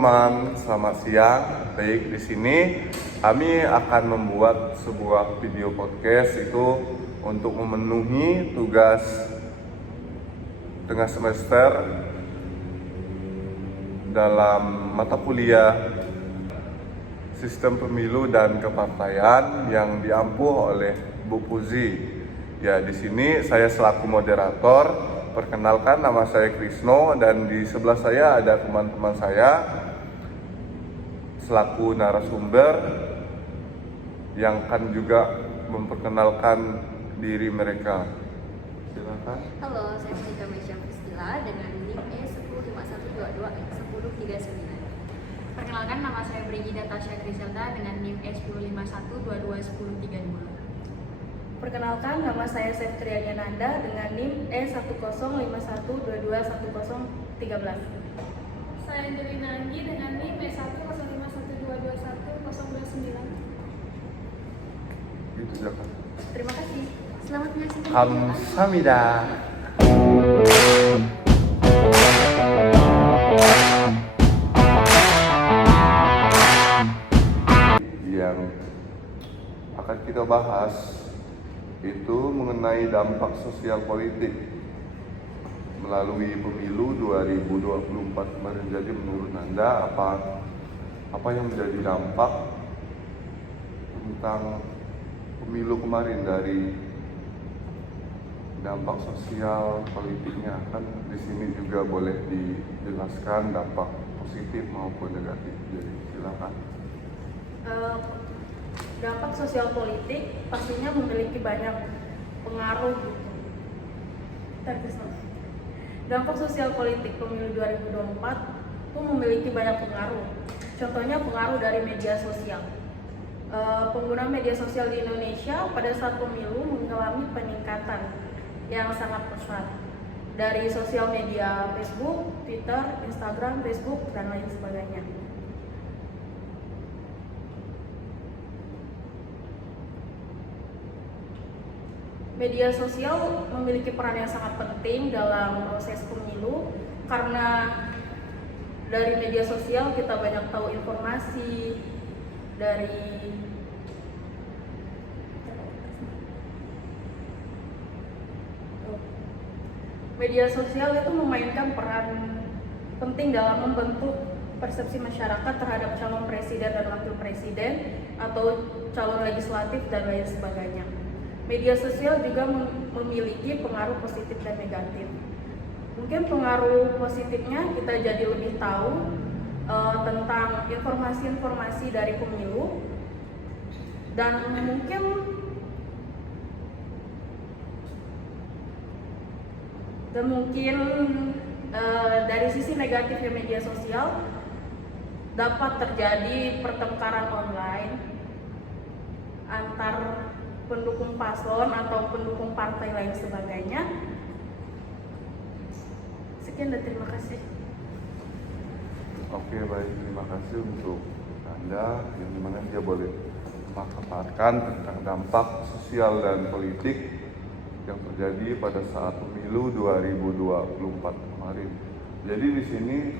teman-teman, selamat siang. Baik, di sini kami akan membuat sebuah video podcast itu untuk memenuhi tugas tengah semester dalam mata kuliah Sistem Pemilu dan Kepartaian yang diampuh oleh Bu Puzi. Ya, di sini saya selaku moderator. Perkenalkan, nama saya Krisno dan di sebelah saya ada teman-teman saya selaku narasumber yang akan juga memperkenalkan diri mereka. Silakan. Halo, saya Fika Mesya Priscila dengan NIM E1051221039. Perkenalkan, nama saya Brigida Tasya Griselda dengan NIM E1051221032. Perkenalkan, nama saya Septriania Nanda dengan NIM E1051221013. Saya Angelina Anggi dengan NIM E1051221029. Itu silakan. Terima kasih. Selamat menyaksikan. Kamsahamnida. Yang akan kita bahas itu mengenai dampak sosial politik melalui pemilu 2024 kemarin. Jadi menurut Anda apa yang menjadi dampak tentang pemilu kemarin, dari dampak sosial politiknya? Kan di sini juga boleh dijelaskan dampak positif maupun negatif. Jadi silakan. Dampak sosial politik pastinya memiliki banyak pengaruh gitu. Dampak sosial politik pemilu 2024 itu memiliki banyak pengaruh. Contohnya pengaruh dari media sosial. Pengguna media sosial di Indonesia pada saat pemilu mengalami peningkatan yang sangat pesat dari sosial media Facebook, Twitter, Instagram, Facebook, dan lain sebagainya. Media sosial memiliki peran yang sangat penting dalam proses pemilu karena dari media sosial kita banyak tahu informasi dari media sosial itu memainkan peran penting dalam membentuk persepsi masyarakat terhadap calon presiden dan wakil presiden atau calon legislatif dan lain sebagainya. Media sosial juga memiliki pengaruh positif dan negatif. Mungkin pengaruh positifnya kita jadi lebih tahu tentang informasi-informasi dari pemilu, dan mungkin dari sisi negatifnya media sosial dapat terjadi pertengkaran online antar pendukung paslon atau pendukung partai lain sebagainya. Sekian dan terima kasih. Oke, baik, terima kasih untuk Anda yang dimana dia boleh memaparkan tentang dampak sosial dan politik yang terjadi pada saat pemilu 2024 kemarin. Jadi di sini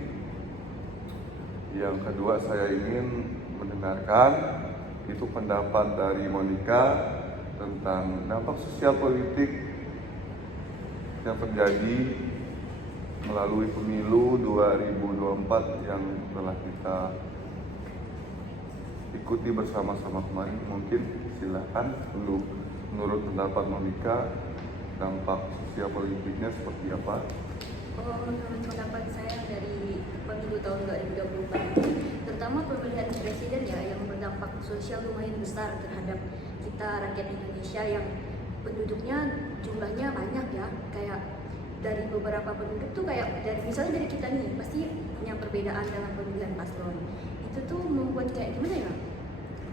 yang kedua saya ingin mendengarkan itu pendapat dari Monica tentang dampak sosial politik yang terjadi melalui pemilu 2024 yang telah kita ikuti bersama-sama kemarin. Mungkin silakan menurut pendapat Monica, dampak sosial politiknya seperti apa? Menurut pendapat saya dari pemilu tahun 2024, terutama pemilihan presiden ya, yang berdampak sosial lumayan besar terhadap kita rakyat Indonesia yang penduduknya jumlahnya banyak ya. Kayak dari beberapa penduduk tuh kayak misalnya dari kita nih pasti punya perbedaan dalam pemilihan paslon. Itu tuh membuat kayak gimana ya?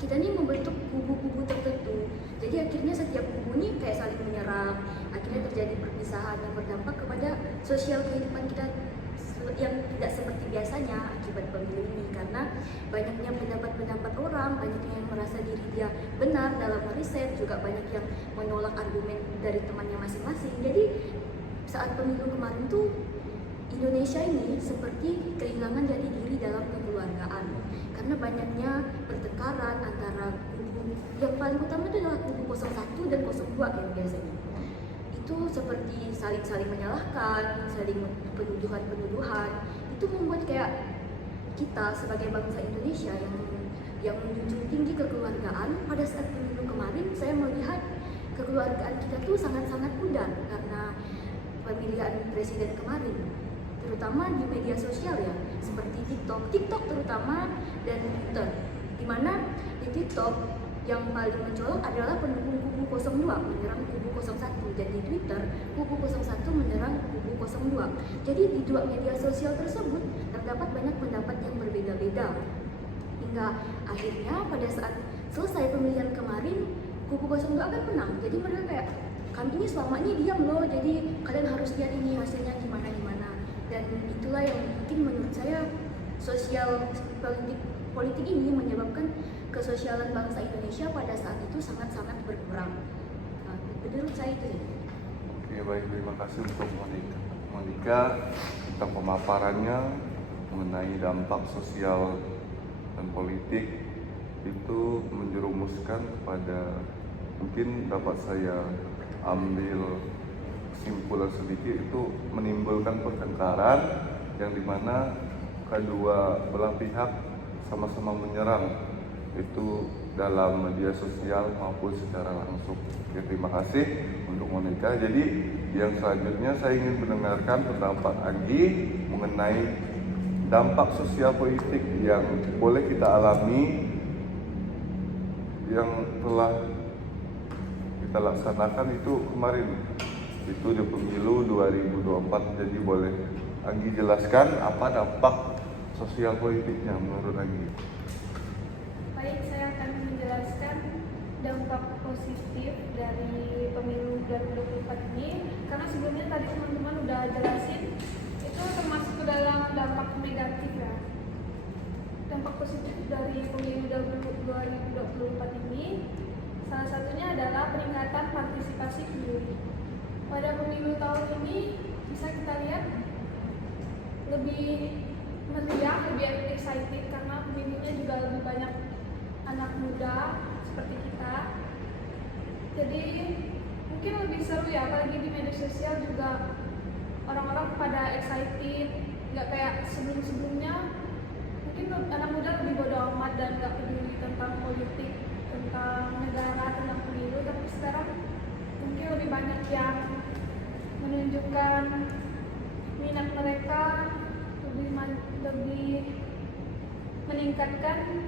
Kita nih membentuk kubu-kubu tertentu. Jadi akhirnya setiap kubu nih kayak saling menyerang. Akhirnya terjadi perpisahan yang berdampak kepada sosial kehidupan kita yang tidak seperti biasanya akibat pemilu ini, karena banyaknya pendapat-pendapat orang, banyaknya yang merasa diri dia benar dalam riset, juga banyak yang menolak argumen dari temannya masing-masing. Jadi saat pemilu kemarin tuh Indonesia ini seperti kehilangan jati diri dalam kekeluargaan karena banyaknya pertengkaran antara kubu. Yang paling utama itu adalah kubu 01 dan 02 yang biasanya. Itu seperti saling menyalahkan, saling penuduhan. Itu membuat kayak kita sebagai bangsa Indonesia yang menjunjung tinggi kekeluargaan, pada saat pemilu kemarin saya melihat kekeluargaan kita tuh sangat-sangat pudar karena pemilihan presiden kemarin, terutama di media sosial ya, seperti TikTok terutama dan Twitter, di mana di TikTok yang paling mencolok adalah pendukung kubu 02 menyerang kubu 01, dan di Twitter kubu 01 menyerang kubu 02. Jadi di dua media sosial tersebut terdapat banyak pendapat yang berbeda-beda. Hingga akhirnya pada saat selesai pemilihan kemarin, kubu 02 akan menang. Jadi mereka kayak, kami ini selama ini diam loh, jadi kalian harus lihat ini hasilnya gimana. Dan itulah yang mungkin menurut saya sosial politik ini menyebabkan kesosialan bangsa Indonesia pada saat itu sangat-sangat berkurang. Nah, menurut saya itu. Oke, baik, terima kasih untuk Monica tentang pemaparannya mengenai dampak sosial dan politik. Itu menjerumuskan kepada, mungkin dapat saya ambil kesimpulan sedikit, itu menimbulkan pertengkaran yang dimana kedua belah pihak sama-sama menyerang, itu dalam media sosial maupun secara langsung. Oke, terima kasih untuk Monica. Jadi yang selanjutnya saya ingin mendengarkan pendapat Anggi mengenai dampak sosial politik yang boleh kita alami yang telah kita laksanakan itu kemarin, itu di pemilu 2024. Jadi boleh Anggi jelaskan apa dampak sosial politiknya menurut Anggi? Baik, saya akan menjelaskan dampak positif dari pemilu 2024 ini, karena sebelumnya tadi teman-teman udah jelasin itu termasuk ke dalam dampak negatif ya. Dampak positif dari pemilu 2024 ini salah satunya adalah peningkatan partisipasi pemilih. Pada pemilu tahun ini bisa kita lihat lebih meriah, lebih excited karena pemilihnya juga lebih banyak anak muda seperti kita. Jadi mungkin lebih seru ya, apalagi di media sosial juga orang-orang pada excited, nggak kayak sebelum-sebelumnya. Mungkin anak muda lebih bodo amat dan nggak peduli tentang politik, tentang negara, tentang pemilu. Tapi sekarang mungkin lebih banyak yang menunjukkan minat mereka, lebih meningkatkan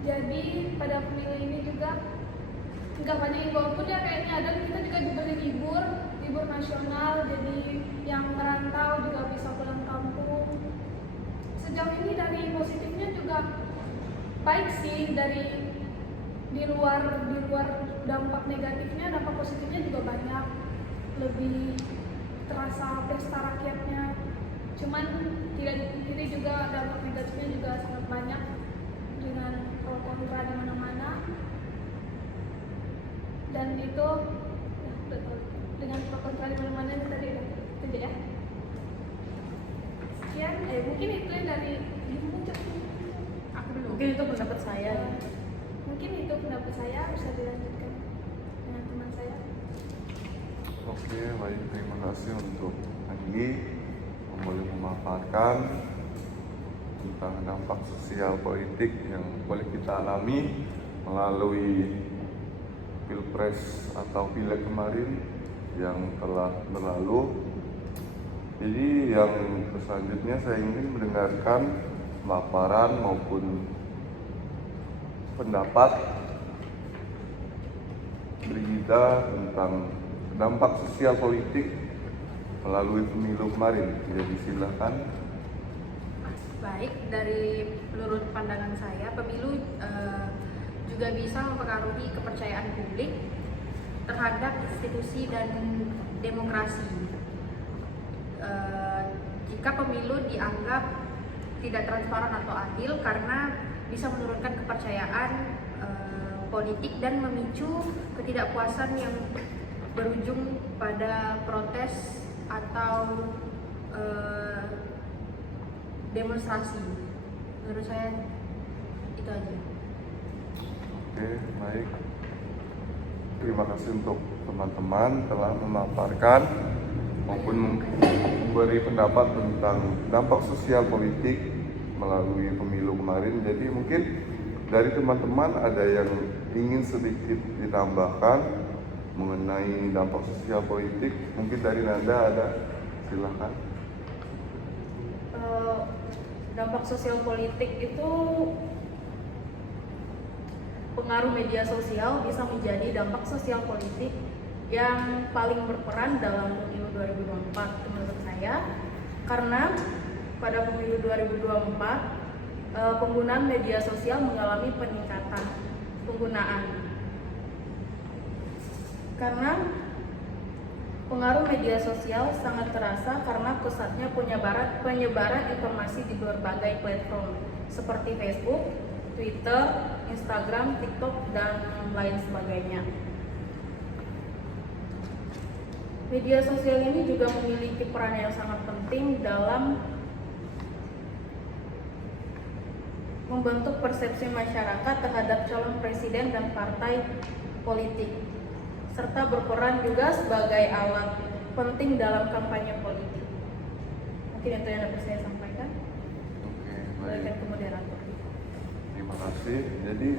jadi pada pemilu ini juga nggak banyak yang walaupun ya kayaknya ada, kita juga diberi libur nasional, jadi yang merantau juga bisa pulang kampung. Sejauh ini dari positifnya juga baik sih, dari di luar dampak negatifnya, dampak positifnya juga banyak, lebih terasa pesta rakyatnya. Cuman tidak dipungkiri juga dampak negatifnya juga sangat banyak dengan pro kontra di mana-mana. Dan itu dengan pro kontra di mana-mana itu tadi ya. Sekian, mungkin itu yang dari aku dulu. Mungkin itu pendapat saya. Mungkin itu pendapat saya, bisa dilanjutkan dengan teman saya. Oke, baik, terima kasih untuk Anggi yang boleh memaparkan tentang dampak sosial politik yang boleh kita alami melalui Pilpres atau Pileg kemarin yang telah berlalu. Jadi yang selanjutnya saya ingin mendengarkan pemaparan maupun pendapat Brigida tentang dampak sosial politik melalui pemilu kemarin. Jadi silakan. Baik, dari menurut pandangan saya, pemilu juga bisa mempengaruhi kepercayaan publik terhadap institusi dan demokrasi. Jika pemilu dianggap tidak transparan atau adil karena bisa menurunkan kepercayaan politik dan memicu ketidakpuasan yang berujung pada protes atau demonstrasi. Menurut saya itu aja. Oke, baik. Terima kasih untuk teman-teman telah memaparkan maupun memberi pendapat tentang dampak sosial politik melalui pemilu kemarin. Jadi mungkin dari teman-teman ada yang ingin sedikit ditambahkan mengenai dampak sosial politik. Mungkin dari Nanda ada, silahkan. Dampak sosial politik itu, pengaruh media sosial bisa menjadi dampak sosial politik yang paling berperan dalam pemilu 2024 menurut saya, karena pada pemilu 2024 penggunaan media sosial mengalami peningkatan penggunaan, karena pengaruh media sosial sangat terasa karena pusatnya penyebaran informasi di berbagai platform seperti Facebook, Twitter, Instagram, TikTok, dan lain sebagainya. Media sosial ini juga memiliki peran yang sangat penting dalam membentuk persepsi masyarakat terhadap calon presiden dan partai politik, serta berperan juga sebagai alat penting dalam kampanye politik. Mungkin itu yang dapat saya sampaikan. Oke, Berikan baik. ke moderator. Terima kasih. Jadi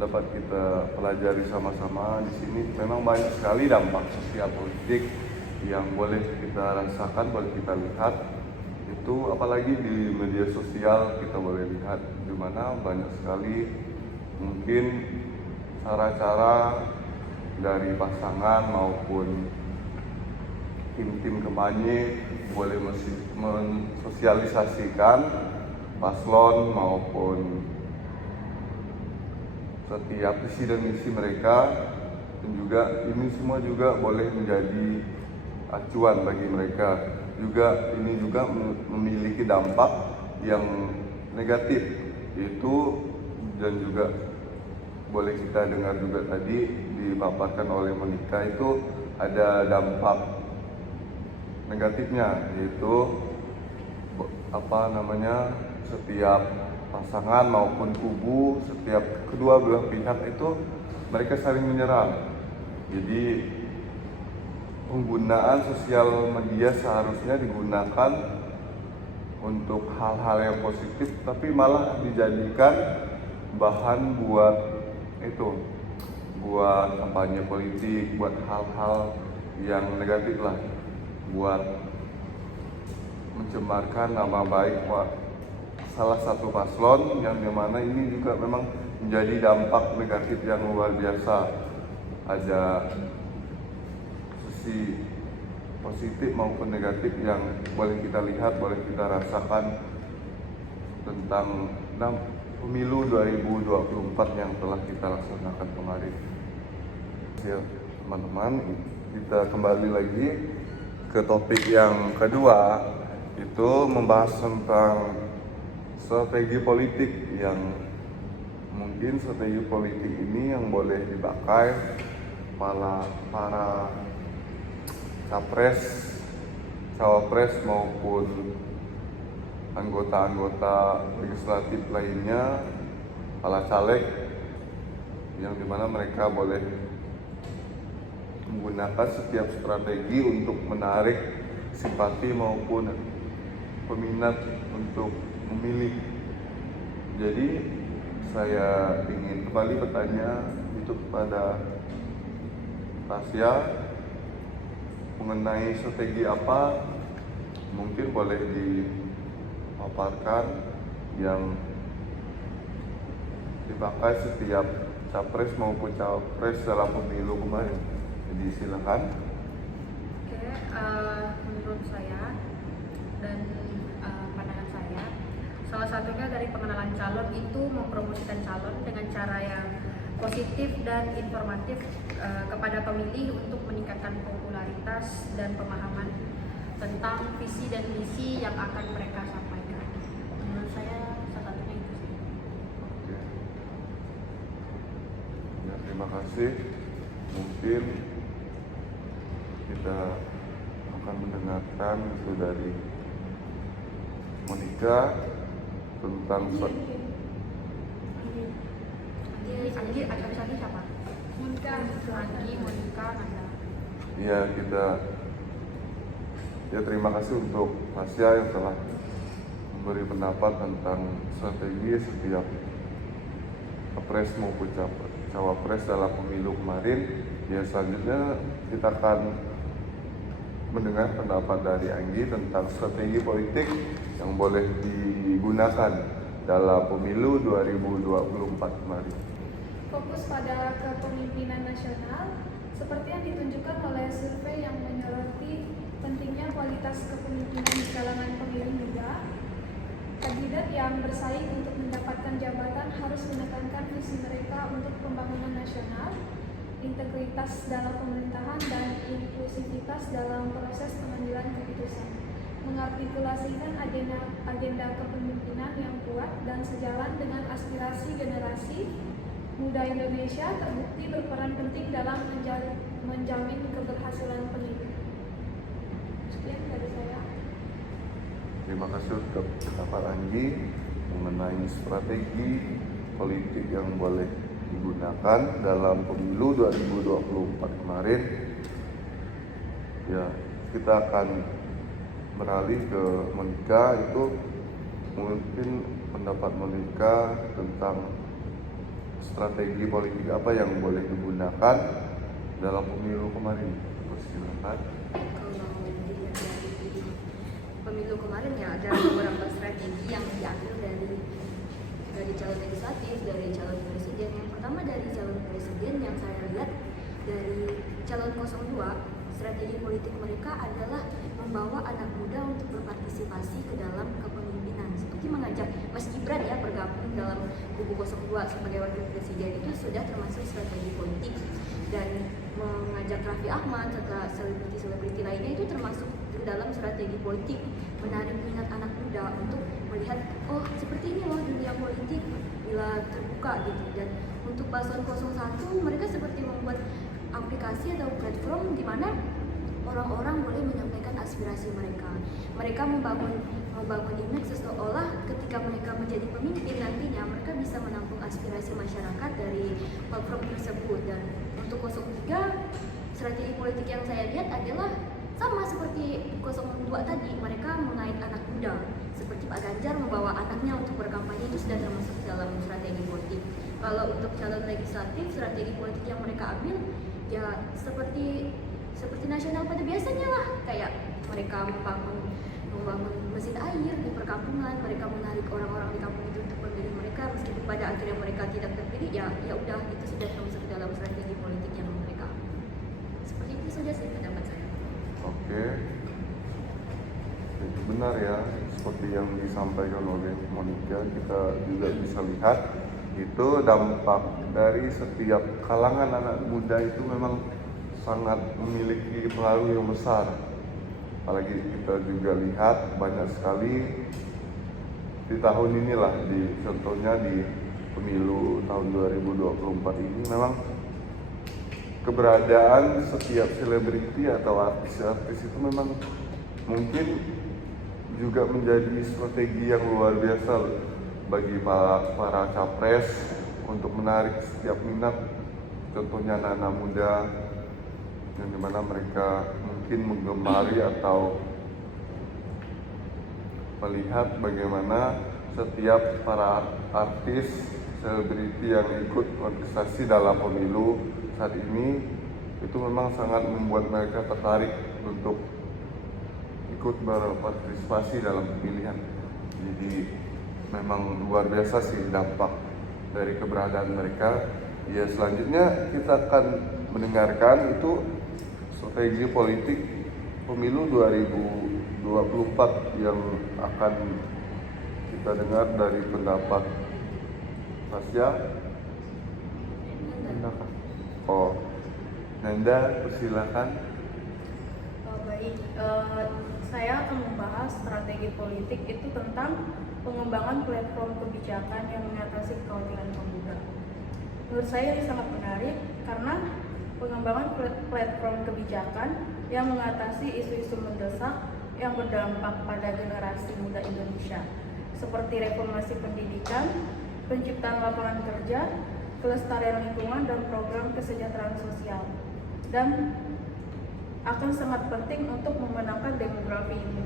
dapat kita pelajari sama-sama di sini. Memang banyak sekali dampak sosial politik yang boleh kita rasakan, boleh kita lihat. Itu apalagi di media sosial kita boleh lihat di mana banyak sekali mungkin cara-cara dari pasangan maupun tim-tim kampanye boleh mensosialisasikan paslon maupun setiap visi dan misi mereka, dan juga ini semua juga boleh menjadi acuan bagi mereka. Juga ini juga memiliki dampak yang negatif, yaitu dan juga boleh kita dengar juga tadi dipaparkan oleh Monica, itu ada dampak negatifnya, yaitu setiap pasangan maupun kubu, setiap kedua belah pihak itu mereka saling menyerang. Jadi penggunaan sosial media seharusnya digunakan untuk hal-hal yang positif, tapi malah dijadikan bahan buat kampanye politik, buat hal-hal yang negatif lah, buat mencemarkan nama baik salah satu paslon, yang dimana ini juga memang menjadi dampak negatif yang luar biasa. Ada sisi positif maupun negatif yang boleh kita lihat, boleh kita rasakan tentang pemilu 2024 yang telah kita laksanakan kemarin. Ya, teman-teman, kita kembali lagi ke topik yang kedua, itu membahas tentang strategi politik, yang mungkin strategi politik ini yang boleh dipakai para capres, cawapres maupun anggota-anggota legislatif lainnya, para caleg, yang dimana mereka boleh menggunakan setiap strategi untuk menarik simpati maupun peminat untuk memilih. Jadi saya ingin kembali bertanya itu kepada Tasya mengenai strategi apa mungkin boleh dipaparkan yang dipakai setiap capres maupun cawapres dalam pemilu kemarin. Jadi silakan. Oke, menurut saya dan pandangan saya, salah satunya dari pengenalan calon itu mempromosikan calon dengan cara yang positif dan informatif kepada pemilih untuk meningkatkan popularitas dan pemahaman tentang visi dan misi yang akan mereka sampaikan. Menurut saya salah satunya itu sih. terima kasih. Mungkin kita akan mendengarkan itu dari Monica tentang Anggi, habis lagi siapa? Monica. Anggi, Monica, Nanda. ya kita terima kasih untuk Tasya yang telah memberi pendapat tentang strategi setiap Capres maupun Cawapres dalam pemilu kemarin. Ya selanjutnya kita akan mendengar pendapat dari Anggi tentang strategi politik yang boleh digunakan dalam pemilu 2024 kemarin. Fokus pada kepemimpinan nasional, seperti yang ditunjukkan oleh survei yang menyoroti pentingnya kualitas kepemimpinan di kalangan pemilih muda. Kandidat yang bersaing untuk mendapatkan jabatan harus menekankan visi mereka untuk pembangunan nasional, integritas dalam pemerintahan, dan inklusivitas dalam proses pengambilan keputusan. Mengartikulasikan agenda kepemimpinan yang kuat dan sejalan dengan aspirasi generasi muda Indonesia terbukti berperan penting dalam menjamin keberhasilan pemilu. Sekian dari saya. Terima kasih untuk pendapat Anggi mengenai strategi politik yang boleh digunakan dalam pemilu 2024 kemarin. Ya, kita akan beralih ke Monica. Itu mungkin pendapat Monica tentang strategi politik apa yang boleh digunakan dalam pemilu kemarin. Silakan. Kalau dilihat dari pemilu kemarin ya ada beberapa strategi yang diambil dari calon legislatif, dari calon presiden. Yang pertama dari calon presiden yang saya lihat dari calon 02, strategi politik mereka adalah membawa anak muda untuk berpartisipasi ke dalam kepemimpinan, seperti mengajak Mas Gibran ya bergabung dalam kubu 02 sebagai wakil presiden. Itu sudah termasuk strategi politik. Dan mengajak Raffi Ahmad serta selebriti lainnya itu termasuk ke dalam strategi politik, menarik minat anak muda untuk melihat oh seperti ini loh dunia politik bila terbuka gitu. Dan untuk paslon 01 mereka seperti membuat aplikasi atau platform di mana orang-orang boleh menyampaikan aspirasi mereka. Mereka membangun image seolah ketika mereka menjadi pemimpin nantinya mereka bisa menampung aspirasi masyarakat dari platform tersebut. Dan untuk 03, strategi politik yang saya lihat adalah sama seperti 02 tadi, mereka mengait anak muda. Seperti Pak Ganjar membawa anaknya untuk berkampanye, itu sudah termasuk dalam strategi politik. Kalau untuk calon legislatif, strategi politik yang mereka ambil ya seperti nasional pada biasanya lah, kayak mereka membangun mesin air di perkampungan, mereka menarik orang-orang di kampung itu untuk memilih mereka, meskipun pada akhirnya mereka tidak terpilih, ya udah itu sudah termasuk dalam strategi politik yang mereka. Seperti itu saja sih pendapat saya. Oke. Jadi benar ya, seperti yang disampaikan oleh Monica, kita juga bisa lihat itu dampak dari setiap kalangan anak muda itu memang sangat memiliki pengaruh yang besar. Apalagi kita juga lihat banyak sekali di tahun inilah, contohnya di pemilu tahun 2024 ini memang keberadaan setiap selebriti atau artis-artis itu memang mungkin juga menjadi strategi yang luar biasa bagi para capres untuk menarik setiap minat, contohnya anak-anak muda yang dimana mereka mungkin menggemari atau melihat bagaimana setiap para artis selebriti yang ikut kontestasi dalam pemilu saat ini itu memang sangat membuat mereka tertarik untuk ikut berpartisipasi dalam pemilihan. Jadi memang luar biasa sih dampak dari keberadaan mereka. Ya selanjutnya kita akan mendengarkan itu strategi politik pemilu 2024 yang akan kita dengar dari pendapat Tasya. Oh, Nanda, persilakan. Baik, saya akan membahas strategi politik itu tentang pengembangan platform kebijakan yang mengatasi kekhawatiran pemuda. Menurut saya ini sangat menarik karena pengembangan platform kebijakan yang mengatasi isu-isu mendesak yang berdampak pada generasi muda Indonesia, seperti reformasi pendidikan, penciptaan lapangan kerja, kelestarian lingkungan, dan program kesejahteraan sosial. Dan akan sangat penting untuk memenangkan demografi ini.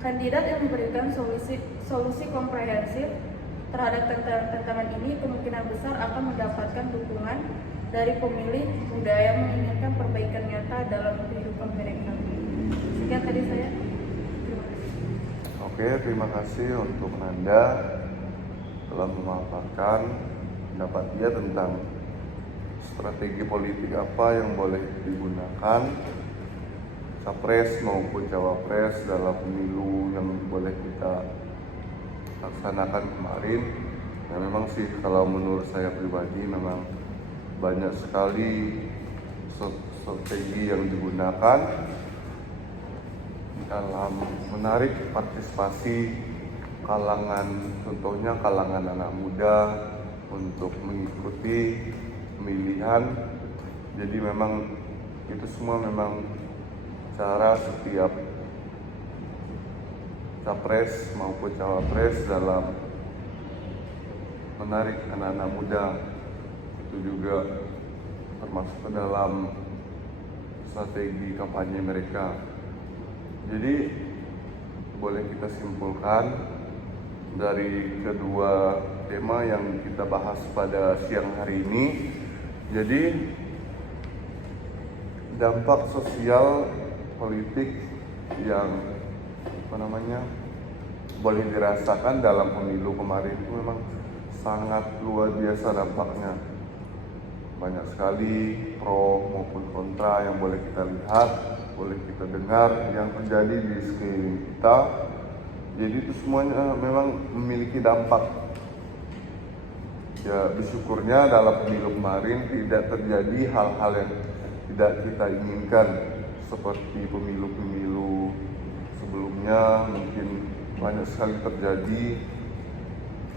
Kandidat yang memberikan solusi komprehensif terhadap tantangan ini kemungkinan besar akan mendapatkan dukungan dari pemilih muda yang menginginkan perbaikan nyata dalam kehidupan mereka. Sekian tadi saya. Terima kasih. Oke, terima kasih untuk Nanda telah memaparkan pendapat dia tentang strategi politik apa yang boleh digunakan capres maupun cawapres dalam pemilu yang boleh kita laksanakan kemarin. Ya memang sih kalau menurut saya pribadi memang banyak sekali strategi yang digunakan dalam menarik partisipasi kalangan, contohnya kalangan anak muda untuk mengikuti pemilihan. Jadi memang itu semua memang cara setiap capres maupun cawapres dalam menarik anak-anak muda, itu juga termasuk ke dalam strategi kampanye mereka. Jadi boleh kita simpulkan dari kedua tema yang kita bahas pada siang hari ini, jadi dampak sosial politik yang boleh dirasakan dalam pemilu kemarin itu memang sangat luar biasa dampaknya. Banyak sekali pro maupun kontra yang boleh kita lihat, boleh kita dengar yang terjadi di sekeliling kita. Jadi itu semuanya memang memiliki dampak. Ya bersyukurnya dalam pemilu kemarin tidak terjadi hal-hal yang tidak kita inginkan seperti pemilu-pemilu sebelumnya. Mungkin banyak sekali terjadi,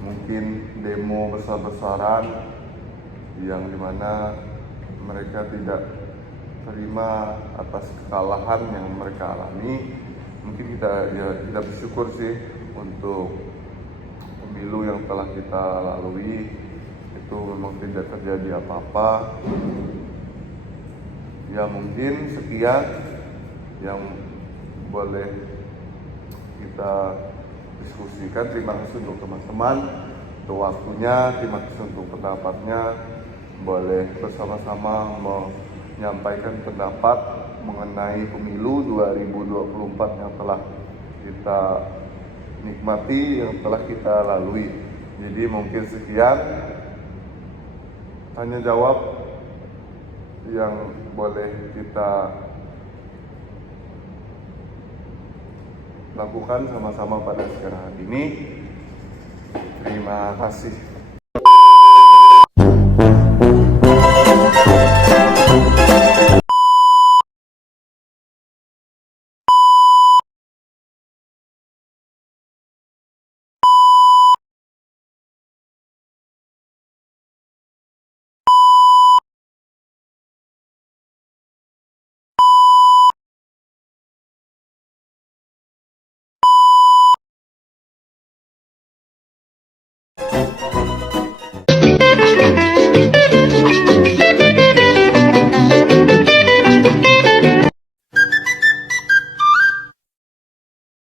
mungkin demo besar-besaran yang dimana mereka tidak terima atas kekalahan yang mereka alami. Mungkin kita bersyukur sih untuk pemilu yang telah kita lalui itu memang tidak terjadi apa-apa. Ya mungkin sekian yang boleh kita diskusikan. Terima kasih untuk teman-teman untuk waktunya, terima kasih untuk pendapatnya. Boleh bersama-sama menyampaikan pendapat mengenai pemilu 2024 yang telah kita nikmati, yang telah kita lalui. Jadi mungkin sekian tanya jawab yang boleh kita lakukan sama-sama pada sekarang ini. Terima kasih.